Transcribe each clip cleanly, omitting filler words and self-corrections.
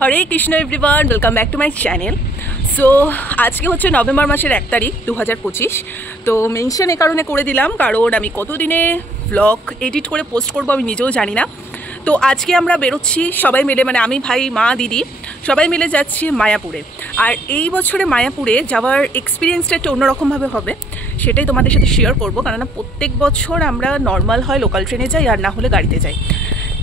Hare Krishna everyone, welcome back to my channel. So আজকে হচ্ছে November মাসের 1 তারিখ 2025। তো মেনশন এ কারণে করে দিলাম কারণ আমি কতদিনে ব্লগ এডিট করে পোস্ট করবো আমি নিজেও জানি না। তো আজকে আমরা বেরোচ্ছি সবাই মিলে, মানে আমি, ভাই, মা, দিদি সবাই মিলে যাচ্ছি মায়াপুরে। আর এই বছরে মায়াপুরে যাওয়ার এক্সপিরিয়েন্সটা একটু অন্যরকমভাবে হবে, সেটাই তোমাদের সাথে শেয়ার করবো। কেননা প্রত্যেক বছর আমরা নর্মাল হয় লোকাল ট্রেনে যাই আর না হলে গাড়িতে যাই,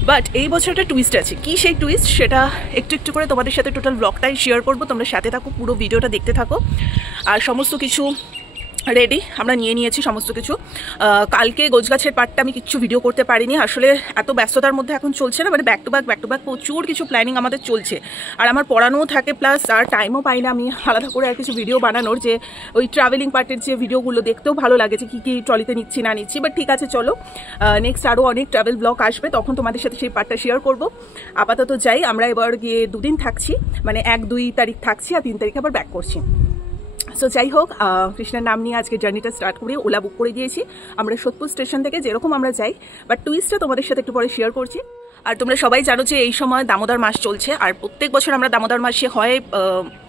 বাট এই বছরটা টুইস্ট আছে। কি সেই টুইস্ট সেটা একটু একটু করে তোমাদের সাথে টোটাল ব্লগটাই শেয়ার করবো। তোমরা সাথে থাকো, পুরো ভিডিওটা দেখতে থাকো। আর সমস্ত কিছু রেডি আমরা নিয়ে নিয়েছি সমস্ত কিছু। কালকে গোছগাছের পার্টটা আমি কিছু ভিডিও করতে পারিনি, আসলে এত ব্যস্ততার মধ্যে এখন চলছে না, মানে ব্যাক টু ব্যাক প্রচুর কিছু প্ল্যানিং আমাদের চলছে। আর আমার পড়ানোও থাকে, প্লাস আর টাইমও পাই না আমি আলাদা করে আর কিছু ভিডিও বানানোর, যে ওই ট্রাভেলিং পার্টের যে ভিডিওগুলো দেখতেও ভালো লাগে যে কী কী ট্রলিতে নিচ্ছি না নিচ্ছি। বাট ঠিক আছে, চলো নেক্সট আরও অনেক ট্রাভেল ব্লগ আসবে, তখন তোমাদের সাথে সেই পার্টটা শেয়ার করবো। আপাতত যাই, আমরা এবার গিয়ে 2 দিন থাকছি, মানে 1-2 তারিখ থাকছি আর 3 তারিখে আবার ব্যাক করছি। সো যাই হোক, কৃষ্ণের নাম নিয়ে আজকে জার্নিটা স্টার্ট করি। ওলা বুক করে দিয়েছি আমরা সোদপুর স্টেশন থেকে, যেরকম আমরা যাই। বাট টুইস্টটা তোমাদের সাথে একটু পরে শেয়ার করছি। আর তোমরা সবাই জানো যে এই সময় দামোদর মাস চলছে, আর প্রত্যেক বছর আমরা দামোদর মাসে হয়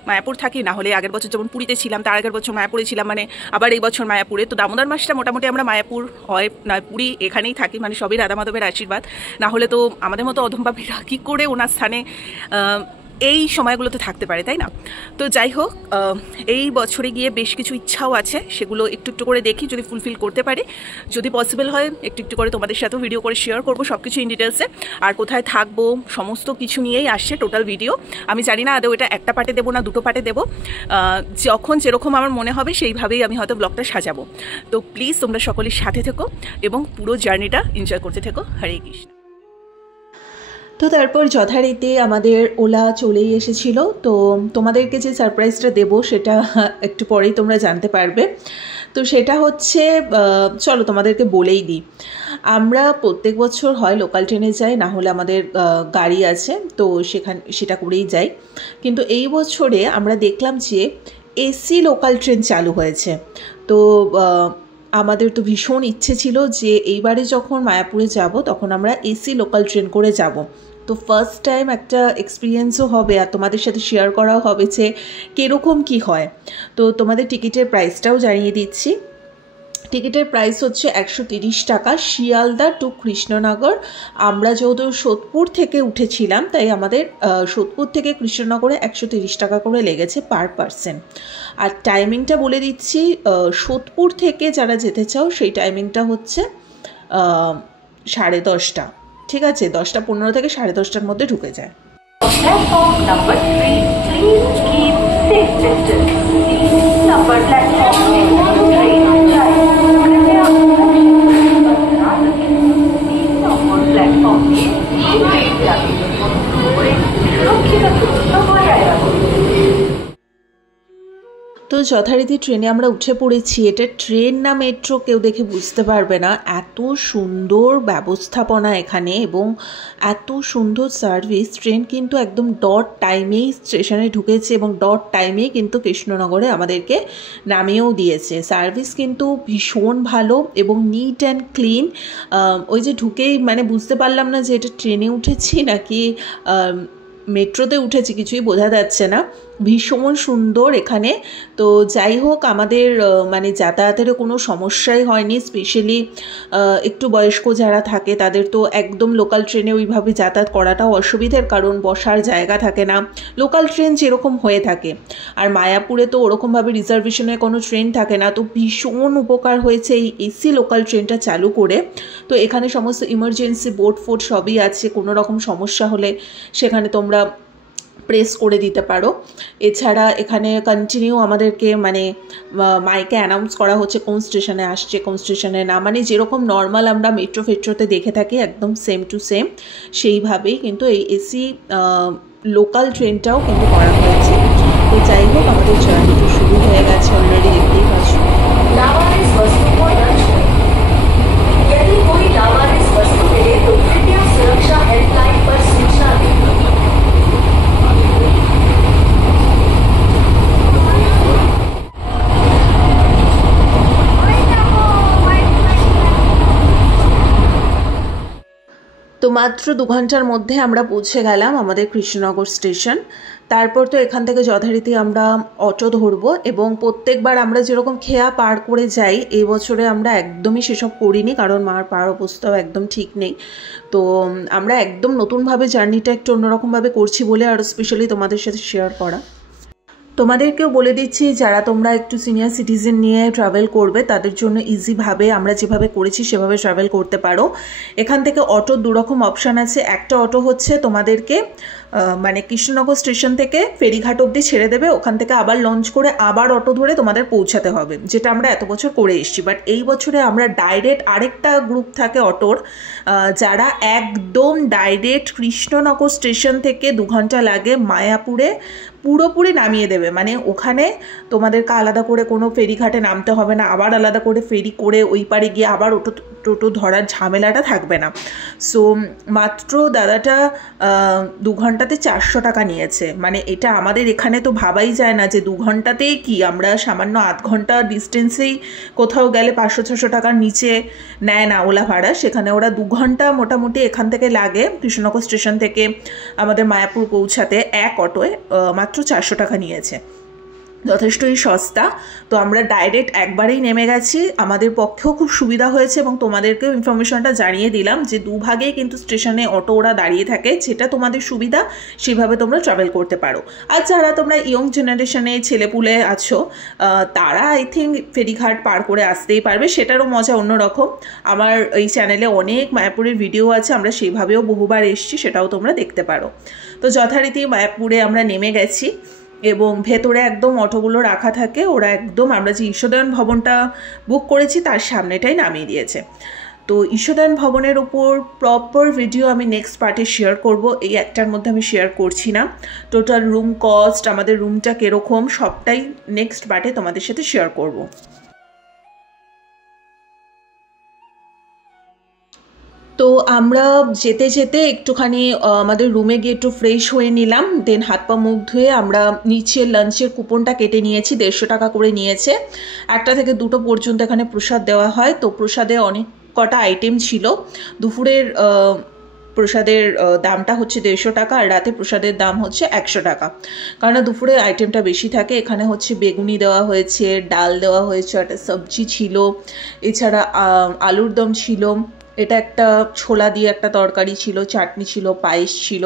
মায়াপুর থাকি, না হলে আগের বছর যেমন পুরীতে ছিলাম তার আগের বছর মায়াপুরে ছিলাম, মানে আবার এই বছর মায়াপুরে। তো দামোদর মাসটা মোটামুটি আমরা মায়াপুর হয় না পুরী এখানেই থাকি, মানে সবই রাধা মাধবের আশীর্বাদ। না হলে তো আমাদের মতো অধমভাবীরা কী করে ওনার স্থানে এই সময়গুলোতে থাকতে পারে, তাই না? তো যাই হোক, এই বছরে গিয়ে বেশ কিছু ইচ্ছাও আছে, সেগুলো একটু একটু করে দেখি যদি ফুলফিল করতে পারি। যদি পসিবল হয় একটু একটু করে তোমাদের সাথেও ভিডিও করে শেয়ার করবো সব কিছু ইন ডিটেলসে। আর কোথায় থাকবো সমস্ত কিছু নিয়েই আসছে টোটাল ভিডিও। আমি জানি না আদৌ এটা একটা পার্টে দেবো না 2টো পার্টে দেবো, যখন যেরকম আমার মনে হবে সেইভাবেই আমি হয়তো ব্লগটা সাজাবো। তো প্লিজ তোমরা সকলের সাথে থেকো এবং পুরো জার্নিটা এনজয় করতে থেকো। হরে কৃষ্ণ। তো তারপর যথারীতি আমাদের ওলা চলেই এসেছিল। তো তোমাদেরকে যে সারপ্রাইজটা দেবো সেটা একটু পরেই তোমরা জানতে পারবে। তো সেটা হচ্ছে, চলো তোমাদেরকে বলেই দিই। আমরা প্রত্যেক বছর হয় লোকাল ট্রেনে যাই, না হলে আমাদের গাড়ি আছে, তো সেটা করেই যাই। কিন্তু এই বছরে আমরা দেখলাম যে এসি লোকাল ট্রেন চালু হয়েছে। তো আমাদের তো ভীষণ ইচ্ছে ছিল যে এইবারে যখন মায়াপুরে যাব তখন আমরা এসি লোকাল ট্রেন করে যাব। তো ফার্স্ট টাইম একটা এক্সপিরিয়েন্সও হবে আর তোমাদের সাথে শেয়ার করাও হবে যে কীরকম কী হয়। তো তোমাদের টিকিটের প্রাইসটাও জানিয়ে দিচ্ছি। টিকিটের প্রাইস হচ্ছে 130 টাকা, শিয়ালদা টু কৃষ্ণনগর। আমরা যেহেতু সোদপুর থেকে উঠেছিলাম তাই আমাদের সোদপুর থেকে কৃষ্ণনগরে 130 টাকা করে লেগেছে পার পারসন। আর টাইমিংটা বলে দিচ্ছি, সোদপুর থেকে যারা যেতে চাও সেই টাইমিংটা হচ্ছে 10:30। ঠিক আছে, 10:15 থেকে 10:30টার মধ্যে ঢুকে যায়। তো যথারীতি ট্রেনে আমরা উঠে পড়েছি। এটা ট্রেন না মেট্রো কেউ দেখে বুঝতে পারবে না, এত সুন্দর ব্যবস্থাপনা এখানে এবং এত সুন্দর সার্ভিস। ট্রেন কিন্তু একদম ডট টাইমেই স্টেশনে ঢুকেছে এবং ডট টাইমেই কিন্তু কৃষ্ণনগরে আমাদেরকে নামিয়েও দিয়েছে। সার্ভিস কিন্তু ভীষণ ভালো এবং নিট অ্যান্ড ক্লিন। ওই যে ঢুকেই মানে বুঝতে পারলাম না যে এটা ট্রেনে উঠেছি নাকি মেট্রোতে উঠেছি, কিছুই বোঝা যাচ্ছে না। ভীষণ সুন্দর এখানে। তো যাই হোক, আমাদের মানে যাতায়াতেরও কোনো সমস্যাই হয়নি। স্পেশালি একটু বয়স্ক যারা থাকে তাদের তো একদম লোকাল ট্রেনে ওইভাবে যাতায়াত করাটাও অসুবিধের, কারণ বসার জায়গা থাকে না লোকাল ট্রেন যেরকম হয়ে থাকে। আর মায়াপুরে তো ওরকমভাবে রিজার্ভেশনের কোনো ট্রেন থাকে না। তো ভীষণ উপকার হয়েছে এই এসি লোকাল ট্রেনটা চালু করে। তো এখানে সমস্ত ইমার্জেন্সি বোর্ড ফোর্ড সবই আছে, কোনো রকম সমস্যা হলে সেখানে তোমরা প্রেস করে দিতে পারো। এছাড়া এখানে কন্টিনিউ আমাদেরকে মানে মাইকে অ্যানাউন্স করা হচ্ছে কোন স্টেশনে আসছে কোন স্টেশনে না, মানে যেরকম নর্মাল আমরা মেট্রো ফেট্রোতে দেখে থাকি একদম সেম টু সেম সেইভাবেই কিন্তু এই এসি লোকাল ট্রেনটাও কিন্তু করা হয়েছে। তো যাই হোক, আমাদের জার্নিটা শুরু হয়ে গেছে অলরেডি, দেখতেই পাচ্ছ। তো তো মাত্র 2 ঘন্টার মধ্যে আমরা পৌঁছে গেলাম আমাদের কৃষ্ণনগর স্টেশন। তারপর তো এখান থেকে যথারীতি আমরা অটো ধরবো এবং প্রত্যেকবার আমরা যেরকম খেয়া পার করে যাই, এই বছরে আমরা একদমই সেসব করিনি, কারণ মার পার অবস্থাও একদম ঠিক নেই। তো আমরা একদম নতুনভাবে জার্নিটা একটু অন্যরকমভাবে করছি বলে আরও স্পেশালি তোমাদের সাথে শেয়ার করা। তোমাদেরকেও বলে দিচ্ছি, যারা তোমরা একটু সিনিয়র সিটিজেন নিয়ে ট্রাভেল করবে তাদের জন্য ইজিভাবে আমরা যেভাবে করেছি সেভাবে ট্রাভেল করতে পারো। এখান থেকে অটোর দুরকম অপশান আছে। একটা অটো হচ্ছে তোমাদেরকে মানে কৃষ্ণনগর স্টেশন থেকে ফেরিঘাট অবধি ছেড়ে দেবে, ওখান থেকে আবার লঞ্চ করে আবার অটো ধরে তোমাদের পৌঁছাতে হবে, যেটা আমরা এত বছর করে এসেছি। বাট এই বছরে আমরা ডাইরেক্ট আরেকটা গ্রুপ থাকে অটোর, যারা একদম ডাইরেক্ট কৃষ্ণনগর স্টেশন থেকে 2 ঘন্টা লাগে মায়াপুরে পুরোপুরি নামিয়ে দেবে। মানে ওখানে তোমাদেরকে আলাদা করে কোনো ফেরিঘাটে নামতে হবে না, আবার আলাদা করে ফেরি করে ওই পারে গিয়ে আবার টোটো ধরার ঝামেলাটা থাকবে না। সো মাত্র দাদাটা 2 ঘন্টাতে 400 টাকা নিয়েছে। মানে এটা আমাদের এখানে তো ভাবাই যায় না যে 2 ঘন্টাতেই কি, আমরা সামান্য আধ ঘন্টা ডিস্টেন্সেই কোথাও গেলে 500-600 টাকার নিচে নেয় না ওলা ভাড়া, সেখানে ওরা 2 ঘন্টা মোটামুটি এখান থেকে লাগে কৃষ্ণনগর স্টেশন থেকে আমাদের মায়াপুর পৌঁছাতে এক অটোয় মাত্র 400 টাকা নিয়েছে, যথেষ্টই সস্তা। তো আমরা ডাইরেক্ট একবারেই নেমে গেছি, আমাদের পক্ষেও খুব সুবিধা হয়েছে এবং তোমাদেরকেও ইনফরমেশনটা জানিয়ে দিলাম যে দুভাগেই কিন্তু স্টেশনে অটো ওরা দাঁড়িয়ে থাকে, যেটা তোমাদের সুবিধা সেভাবে তোমরা ট্রাভেল করতে পারো। আর যারা তোমরা ইয়ং জেনারেশনে ছেলেপুলে আছো তারা আই থিঙ্ক ফেরিঘাট পার করে আসতেই পারবে, সেটারও মজা অন্যরকম। আমার এই চ্যানেলে অনেক মায়াপুরের ভিডিও আছে, আমরা সেইভাবেও বহুবার এসেছি, সেটাও তোমরা দেখতে পারো। তো যথারীতি মায়াপুরে আমরা নেমে গেছি এবং ভেতরে একদম অটোগুলো রাখা থাকে, ওরা একদম আমরা যে ঈশ্বরদয়ন ভবনটা বুক করেছি তার সামনেটাই নামিয়ে দিয়েছে। তো ঈশ্বরদয়ন ভবনের উপর প্রপার ভিডিও আমি নেক্সট পার্টে শেয়ার করব, এই একটার মধ্যে আমি শেয়ার করছি না। টোটাল রুম কস্ট, আমাদের রুমটা কীরকম, সবটাই নেক্সট পার্টে তোমাদের সাথে শেয়ার করব। তো আমরা যেতে যেতে একটুখানি আমাদের রুমে গিয়ে একটু ফ্রেশ হয়ে নিলাম, দেন হাত পা মুখ ধুয়ে আমরা নিচের লাঞ্চের কুপনটা কেটে নিয়েছি, 150 টাকা করে নিয়েছে। 1টা থেকে 2টো পর্যন্ত এখানে প্রসাদ দেওয়া হয়। তো প্রসাদে অনেক কটা আইটেম ছিল। দুপুরের প্রসাদের দামটা হচ্ছে 150 টাকা আর রাতে প্রসাদের দাম হচ্ছে 100 টাকা, কারণ দুপুরে আইটেমটা বেশি থাকে। এখানে হচ্ছে বেগুনি দেওয়া হয়েছে, ডাল দেওয়া হয়েছে, একটা সবজি ছিল, এছাড়া আলুর দম ছিল, এটা একটা ছোলা দিয়ে একটা তরকারি ছিল, চাটনি ছিল, পায়েস ছিল,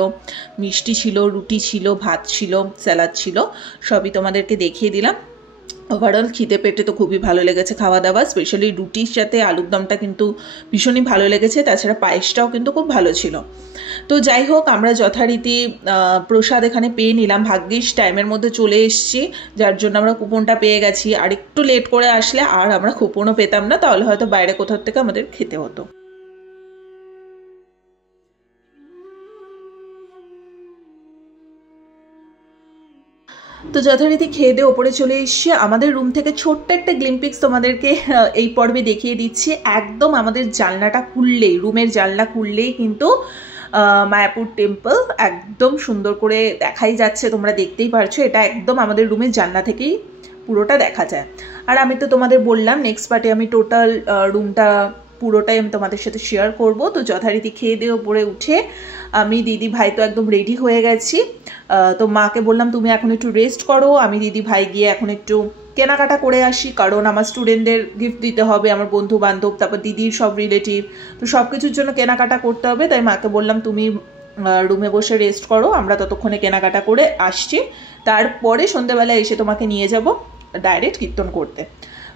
মিষ্টি ছিল, রুটি ছিল, ভাত ছিল, স্যালাড ছিল, সবই তোমাদেরকে দেখিয়ে দিলাম। ওভারঅল খিদে পেটে তো খুবই ভালো লেগেছে খাওয়া দাওয়া, স্পেশালি রুটির সাথে আলুর দমটা কিন্তু ভীষণই ভালো লেগেছে, তাছাড়া পায়েসটাও কিন্তু খুব ভালো ছিল। তো যাই হোক, আমরা যথারীতি প্রসাদ এখানে পেয়ে নিলাম, ভাগ্যিস টাইমের মধ্যে চলে এসেছি, যার জন্য আমরা কুপনটা পেয়ে গেছি। আর একটু লেট করে আসলে আর আমরা কুপনও পেতাম না, তাহলে হয়তো বাইরে কোথাও থেকে আমাদের খেতে হতো। তো যথারীতি খেয়ে দিয়ে ওপরে চলে এসেছি। আমাদের রুম থেকে ছোট্ট একটা গ্লিম্পিক্স তোমাদেরকে এই পর্বে দেখিয়ে দিচ্ছি। একদম আমাদের জানলাটা খুললেই, রুমের জানলা খুললেই কিন্তু মায়াপুর টেম্পল একদম সুন্দর করে দেখাই যাচ্ছে, তোমরা দেখতেই পারছো। এটা একদম আমাদের রুমের জানলা থেকেই পুরোটা দেখা যায়। আর আমি তো তোমাদের বললাম নেক্সট পার্টে আমি টোটাল রুমটা পুরোটাই আমি তোমাদের সাথে শেয়ার করব। তো যথারীতি খেয়ে দিয়ে ওপরে উঠে আমি দিদি ভাই তো একদম রেডি হয়ে গেছি। তো মাকে বললাম তুমি এখন একটু রেস্ট করো, আমি দিদি ভাই গিয়ে এখন একটু কেনাকাটা করে আসি, কারণ আমার স্টুডেন্টদের গিফট দিতে হবে, আমার বন্ধু বান্ধব, তারপর দিদির সব রিলেটিভ, তো সব কিছুর জন্য কেনাকাটা করতে হবে। তাই মাকে বললাম তুমি রুমে বসে রেস্ট করো, আমরা ততক্ষণে কেনাকাটা করে আসছি, তারপরে সন্ধ্যেবেলায় এসে তোমাকে নিয়ে যাব ডাইরেক্ট কীর্তন করতে।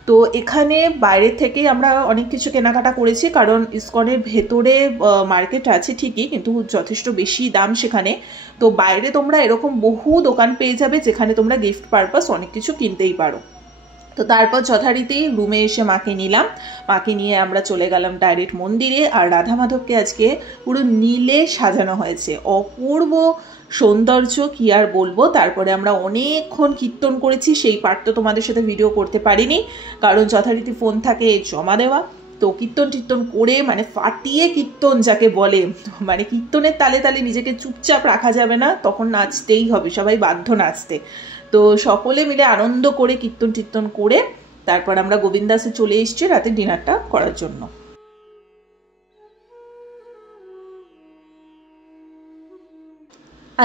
তো এখানে বাইরের থেকেই আমরা অনেক কিছু কেনাকাটা করেছি, কারণ ইসকনের ভেতরে মার্কেট আছে ঠিকই, কিন্তু যথেষ্ট বেশি দাম সেখানে। তো বাইরে তোমরা এরকম বহু দোকান পেয়ে যাবে যেখানে তোমরা গিফট পারপাস অনেক কিছু কিনতেই পারো। তো তারপর যথারীতি রুমে এসে মাকে নিলাম, মাকে নিয়ে আমরা চলে গেলাম ডাইরেক্ট মন্দিরে। আর রাধা মাধবকে আজকে পুরো নীলে সাজানো হয়েছে, অপূর্ব সৌন্দর্য, কি আর বলবো। তারপরে আমরা অনেকক্ষণ কীর্তন করেছি, সেই পার্ট তো তোমাদের সাথে ভিডিও করতে পারিনি, কারণ যথারীতি ফোন থাকে জমা দেওয়া। তো কীর্তন করে মানে ফাটিয়ে কীর্তন যাকে বলে, মানে কীর্তনের তালে তালে নিজেকে চুপচাপ রাখা যাবে না, তখন নাচতেই হবে, সবাই বাধ্য নাচতে। তো সকলে মিলে আনন্দ করে কীর্তন করে তারপর আমরা গোবিন্দাসে চলে এসেছি রাতে ডিনারটা করার জন্য।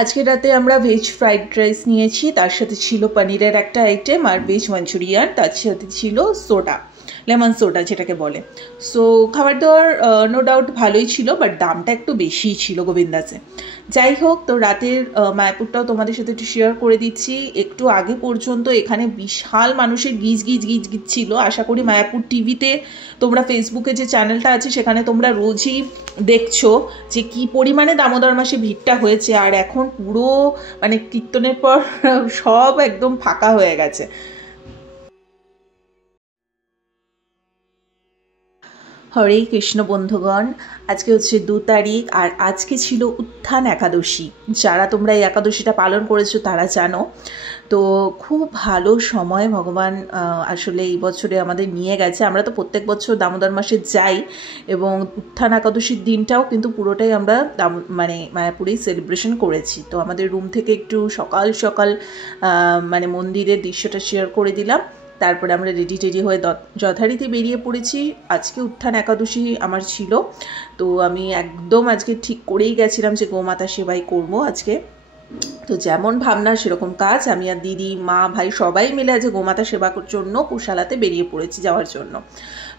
আজকে রাতে আমরা ভেজ ফ্রাইড রাইস নিয়েছি, তার সাথে ছিল পনিরের একটা আইটেম আর ভেজ মাঞ্চুরিয়ান, তার সাথে ছিল সোডা, লেমন সোডা যেটাকে বলে। সো খাবার দাবার নো ডাউট ভালোই ছিল, বাট দামটা একটু বেশিই ছিল গোবিন্দাসে। যাই হোক, তো রাতের মায়াপুরটাও তোমাদের সাথে একটু শেয়ার করে দিচ্ছি। একটু আগে পর্যন্ত এখানে বিশাল মানুষের গিজ গিজ গিজ গিজ ছিল। আশা করি মায়াপুর টিভিতে তোমরা ফেসবুকে যে চ্যানেলটা আছে সেখানে তোমরা রোজই দেখছো যে কি পরিমাণে দামোদর মাসে ভিড়টা হয়েছে। আর এখন পুরো মানে কীর্তনের পর সব একদম ফাঁকা হয়ে গেছে। হরে কৃষ্ণ বন্ধুগণ, আজকে হচ্ছে 2 তারিখ আর আজকে ছিল উত্থান একাদশী। যারা তোমরা এই একাদশীটা পালন করেছো তারা জানো। তো খুব ভালো সময় ভগবান আসলে এই বছরে আমাদের নিয়ে গেছে। আমরা তো প্রত্যেক বছর দামোদর মাসে যাই এবং উত্থান একাদশীর দিনটাও কিন্তু পুরোটাই আমরা মানে মায়াপুরেই সেলিব্রেশন করেছি। তো আমাদের রুম থেকে একটু সকাল সকাল মানে মন্দিরের দৃশ্যটা শেয়ার করে দিলাম। তারপরে আমরা রেডি হয়ে যথারীতি বেরিয়ে পড়েছি। আজকে উত্থান একাদশী আমার ছিল, তো আমি একদম আজকে ঠিক করেই গেছিলাম যে গোমাতা সেবাই করব আজকে। তো যেমন ভাবনা সেরকম কাজ। আমি আর দিদি, মা, ভাই সবাই মিলে আজ গোমাতা সেবার জন্য কুশালাতে বেরিয়ে পড়েছি যাওয়ার জন্য।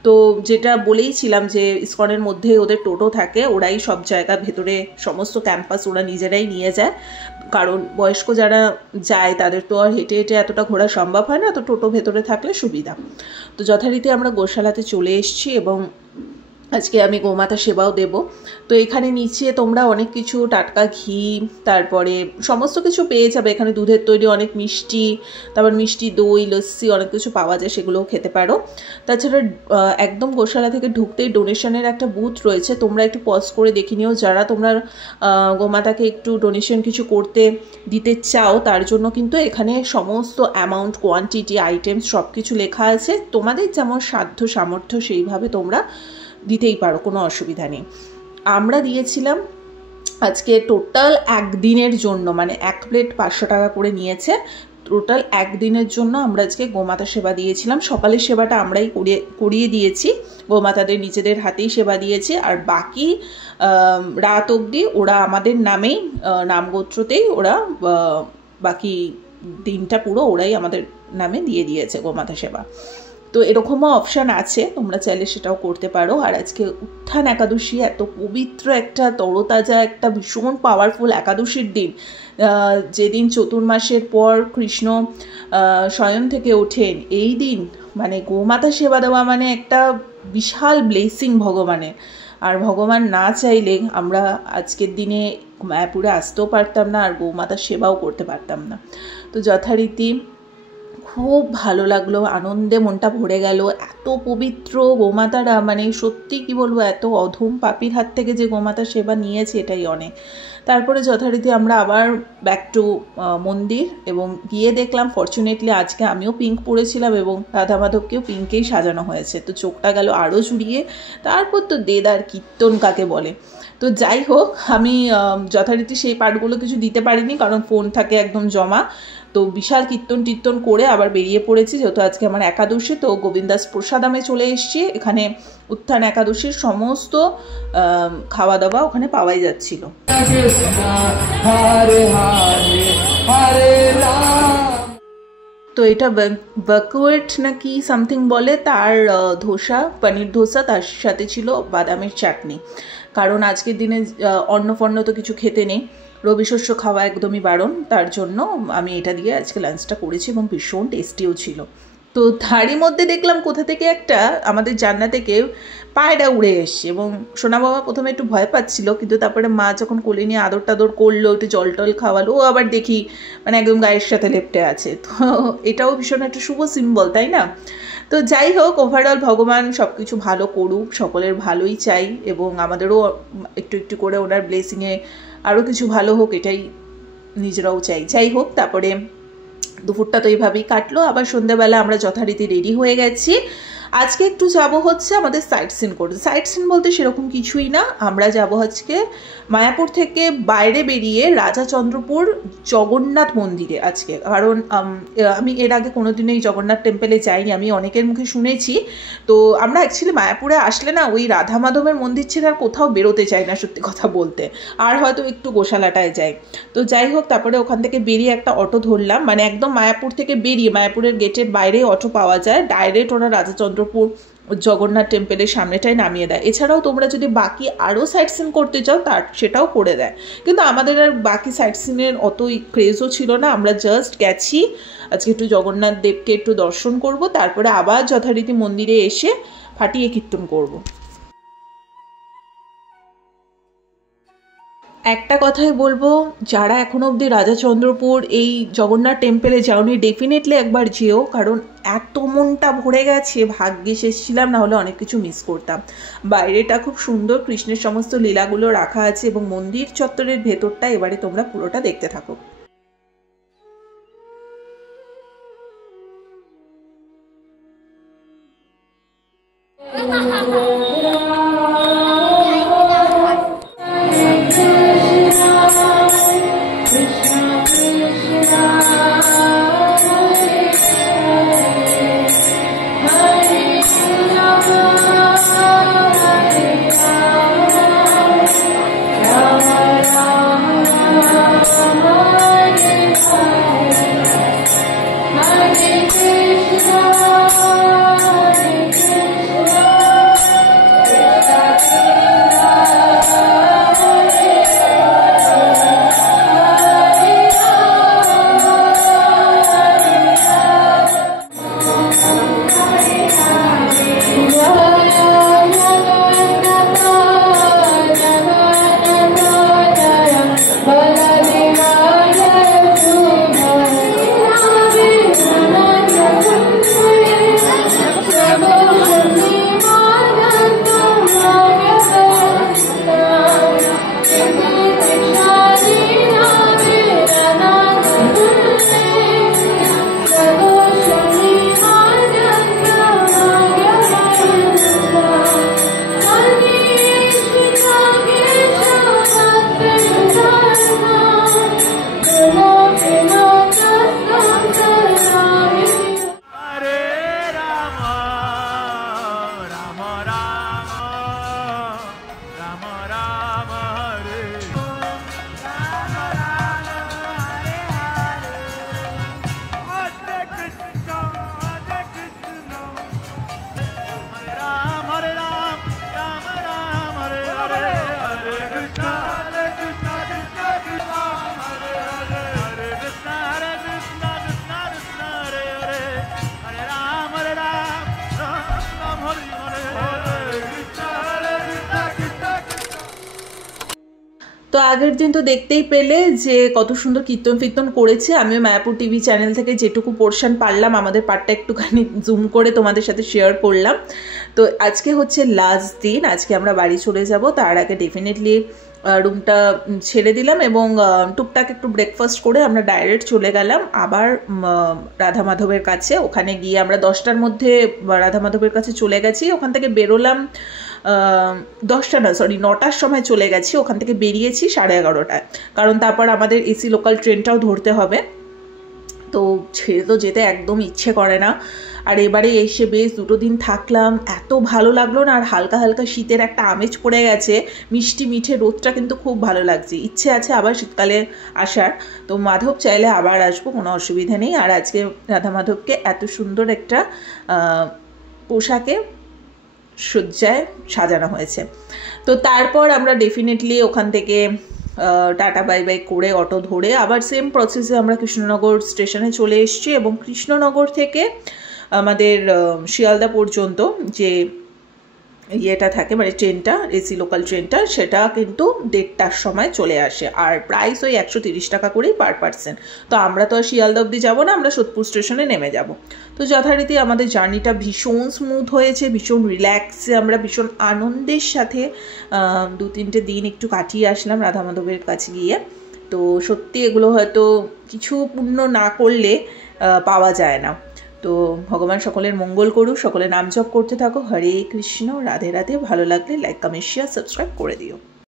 তো যেটা বলেইছিলাম যে ইসকনের মধ্যে ওদের টোটো থাকে, ওরাই সব জায়গা ভেতরে সমস্ত ক্যাম্পাস ওরা নিজেরাই নিয়ে যায়, কারণ বয়স্ক যারা যায় তাদের তো আর হেঁটে হেঁটে এতটা ঘোরা সম্ভব হয় না, তো টোটো ভেতরে থাকলে সুবিধা। তো যথারীতি আমরা গোশালাতে চলে এসেছি এবং আজকে আমি গোমাতা সেবাও দেব। তো এখানে নিচে তোমরা অনেক কিছু টাটকা ঘি, তারপরে সমস্ত কিছু পেয়ে যাবে। এখানে দুধের তৈরি অনেক মিষ্টি, তারপর মিষ্টি দই, লস্যি অনেক কিছু পাওয়া যায়, সেগুলোও খেতে পারো। তাছাড়া একদম গোশালা থেকে ঢুকতেই ডোনেশনের একটা বুথ রয়েছে, তোমরা একটু পজ করে দেখে নিও। যারা তোমরা গোমাতাকে একটু ডোনেশন কিছু করতে দিতে চাও তার জন্য কিন্তু এখানে সমস্ত অ্যামাউন্ট, কোয়ান্টিটি, আইটেমস সব কিছু লেখা আছে। তোমাদের যেমন সাধ্য সামর্থ্য সেইভাবে তোমরা দিতেই পারো, কোনো অসুবিধা নেই। আমরা দিয়েছিলাম আজকে টোটাল একদিনের জন্য, মানে 1 প্লেট 500 টাকা করে নিয়েছে। টোটাল একদিনের জন্য আমরা আজকে গোমাতা সেবা দিয়েছিলাম। সকালের সেবাটা আমরাই করিয়ে দিয়েছি, গোমাতাদের নিজেদের হাতেই সেবা দিয়েছি। আর বাকি রাত অবধি ওরা আমাদের নামেই, নামগোত্রতেই ওরা বাকি দিনটা পুরো ওরাই আমাদের নামে দিয়ে দিয়েছে গোমাতা সেবা। তো এরকমও অপশান আছে, তোমরা চাইলে সেটাও করতে পারো। আর আজকে উত্থান একাদশী, এত পবিত্র একটা তরতাজা একটা ভীষণ পাওয়ারফুল একাদশীর দিন, যেদিন চতুর্মাসের পর কৃষ্ণ শয়ন থেকে ওঠেন। এই দিন মানে গোমাতা সেবা দেওয়া মানে একটা বিশাল ব্লেসিং ভগবানের। আর ভগবান না চাইলে আমরা আজকের দিনে মায়াপুরে আসতেও পারতাম না আর গোমাতা সেবাও করতে পারতাম না। তো যথারীতি খুব ভালো লাগলো, আনন্দে মনটা ভরে গেল। এত পবিত্র গোমাতারা, মানে সত্যি কি বলবো, এত অধম পাপির হাত থেকে যে গোমাতা সেবা নিয়েছে এটাই অনেক। তারপরে যথারীতি আমরা আবার ব্যাক টু মন্দির এবং গিয়ে দেখলাম ফরচুনেটলি আজকে আমিও পিঙ্ক পরেছিলাম এবং রাধা মাধবকেও পিঙ্কেই সাজানো হয়েছে। তো চোখটা গেল আরও জুড়িয়ে। তারপর তো দেদার কীর্তন কাকে বলে। তো যাই হোক, আমি যথারীতি সেই পার্টগুলো কিছু দিতে পারিনি, কারণ ফোন থাকে একদম জমা। তো বিশাল কীর্তন করে আবার বেরিয়ে পড়েছি, যেহেতু আজকে আমার একাদশী। তো গোবিন্দাস প্রসাদামে চলে এসেছি। এখানে উত্থান একাদশীর সমস্ত খাওয়া দাওয়া ওখানে পাওয়াই যাচ্ছিল। তো এটা বাকুয়েট নাকি সামথিং বলে, তার ধোসা, পনির ধোসা, তার সাথে ছিল বাদামের চাটনি। কারণ আজকের দিনে অন্ন তো কিছু খেতে নেই, রবি শস্য খাওয়া একদমই বারণ, তার জন্য আমি এটা দিয়ে আজকে লাঞ্চটা করেছি এবং ভীষণ টেস্টিও ছিল। তো তারই মধ্যে দেখলাম কোথা থেকে একটা আমাদের জানলা থেকে পায়রা উড়ে এসছে এবং সোনা বাবা প্রথমে একটু ভয় পাচ্ছিল, কিন্তু তারপরে মা যখন কোলে নিয়ে আদর টাদর করলো, একটু জল টল খাওয়ালো, ও আবার দেখি মানে একদম গায়ের সাথে লেপটে আছে। তো এটাও ভীষণ একটা শুভ সিম্বল, তাই না? তো যাই হোক, ওভারঅল ভগবান সব কিছু ভালো করুক, সকলের ভালোই চাই এবং আমাদেরও একটু একটু করে ওনার ব্লেসিংয়ে আরও কিছু ভালো হোক, এটাই নিজেরাও চাই। যাই হোক, তারপরে দুপুরটা তো এইভাবেই কাটলো। আবার সন্ধ্যাবেলা আমরা যথারীতি রেডি হয়ে গেছি আজকে একটু যাব হচ্ছে আমাদের সাইট সিন করতে। সাইট সিন বলতে সেরকম কিছুই না, আমরা যাব আজকে মায়াপুর থেকে বাইরে বেরিয়ে রাজাচন্দ্রপুর জগন্নাথ মন্দিরে আজকে। কারণ আমি এর আগে কোনোদিনও এই জগন্নাথ টেম্পলে যাইনি, আমি অনেকের মুখে শুনেছি। তো আমরা অ্যাকচুয়ালি মায়াপুরে আসলে না ওই রাধা মাধবের মন্দির ছেড়ে আর কোথাও বেরোতে চাই না সত্যি কথা বলতে, আর হয়তো একটু গোশালাটায় যাই। তো যাই হোক, তারপরে ওখান থেকে বেরিয়ে একটা অটো ধরলাম, মানে একদম মায়াপুর থেকে বেরিয়ে মায়াপুরের গেটের বাইরে অটো পাওয়া যায়, ডাইরেক্ট ওরা রাজাচন্দ্রপুর জগন্নাথ টেম্পলের সামনেটাই নামিয়ে দেয়। এছাড়াও তোমরা যদি বাকি আরও সাইট সিন করতে চাও সেটাও করে দেয়, কিন্তু আমাদের আর বাকি সাইট সিনের অত ক্রেজও ছিল না। আমরা জাস্ট গেছি আজকে একটু জগন্নাথ দেবকে একটু দর্শন করব, তারপরে আবার যথারীতি মন্দিরে এসে ফাটিয়ে কীর্তন করব। একটা কথাই বলবো, যারা এখনো অবধি রাজাচন্দ্রপুর এই জগন্নাথ টেম্পলে যাওনি ডেফিনেটলি একবার যেও, কারণ এত মনটা ভরে গেছে, ভাগ্যিস এসেছিলাম, না হলে অনেক কিছু মিস করতাম। বাইরেটা খুব সুন্দর, কৃষ্ণের সমস্ত লীলাগুলো রাখা আছে, এবং মন্দির চত্বরের ভেতরটা এবারে তোমরা পুরোটা দেখতে থাকো। তো আগের দিন তো দেখতেই পেলে যে কত সুন্দর কীর্তন ফীর্তন করেছে। আমিও মায়াপুর টিভি চ্যানেল থেকে যেটুকু পোর্শন পারলাম আমাদের পার্টটা একটুখানি জুম করে তোমাদের সাথে শেয়ার করলাম। তো আজকে হচ্ছে লাস্ট দিন, আজকে আমরা বাড়ি চলে যাব। তার আগে ডেফিনেটলি রুমটা ছেড়ে দিলাম এবং টুকটাক একটু ব্রেকফাস্ট করে আমরা ডাইরেক্ট চলে গেলাম আবার রাধা মাধবের কাছে। ওখানে গিয়ে আমরা 10টার মধ্যে রাধা মাধবের কাছে চলে গেছি। ওখান থেকে বেরোলাম 9টার সময় চলে গেছি। ওখান থেকে বেরিয়েছি 11:30টায়, কারণ তারপর আমাদের এসি লোকাল ট্রেনটাও ধরতে হবে। তো ছেড়ে তো যেতে একদম ইচ্ছে করে না। আর এবারে এসে বেশ 2 দিন থাকলাম, এত ভালো লাগলো না। আর হালকা হালকা শীতের একটা আমেজ পড়ে গেছে, মিষ্টি মিঠে রোদটা কিন্তু খুব ভালো লাগছে। ইচ্ছে আছে আবার শীতকালে আসার। তো মাধব চাইলে আবার আসবো, কোনো অসুবিধা নেই। আর আজকে রাধা মাধবকে এত সুন্দর একটা পোশাকে সজ্জায় সাজানো হয়েছে। তো তারপর আমরা ডেফিনেটলি ওখান থেকে টাটা বাই বাই করে অটো ধরে আবার সেম প্রসেসে আমরা কৃষ্ণনগর স্টেশনে চলে এসেছি। এবং কৃষ্ণনগর থেকে আমাদের শিয়ালদা পর্যন্ত যে ইয়েটা থাকে, মানে ট্রেনটা, এসি লোকাল ট্রেনটা, সেটা কিন্তু 1:30টার সময় চলে আসে। আর প্রাইস ওই 130 টাকা করেই পার পার্সন। তো আমরা তো আর শিয়ালদা অবধি যাবো না, আমরা সোদপুর স্টেশনে নেমে যাব। তো যথারীতি আমাদের জার্নিটা ভীষণ স্মুথ হয়েছে, ভীষণ রিল্যাক্সে, আমরা ভীষণ আনন্দের সাথে 2-3টে দিন একটু কাটিয়ে আসলাম রাধা মাধবের কাছে গিয়ে। তো সত্যি এগুলো হয়তো কিছু পুণ্য না করলে পাওয়া যায় না। তো তো ভগবান সকলের মঙ্গল করুক, সকলে নাম জপ করতে থাকো। হরে কৃষ্ণ, রাধে রাধে। ভালো লাগলে লাইক কমেন্ট শেয়ার সাবস্ক্রাইব করে দিও।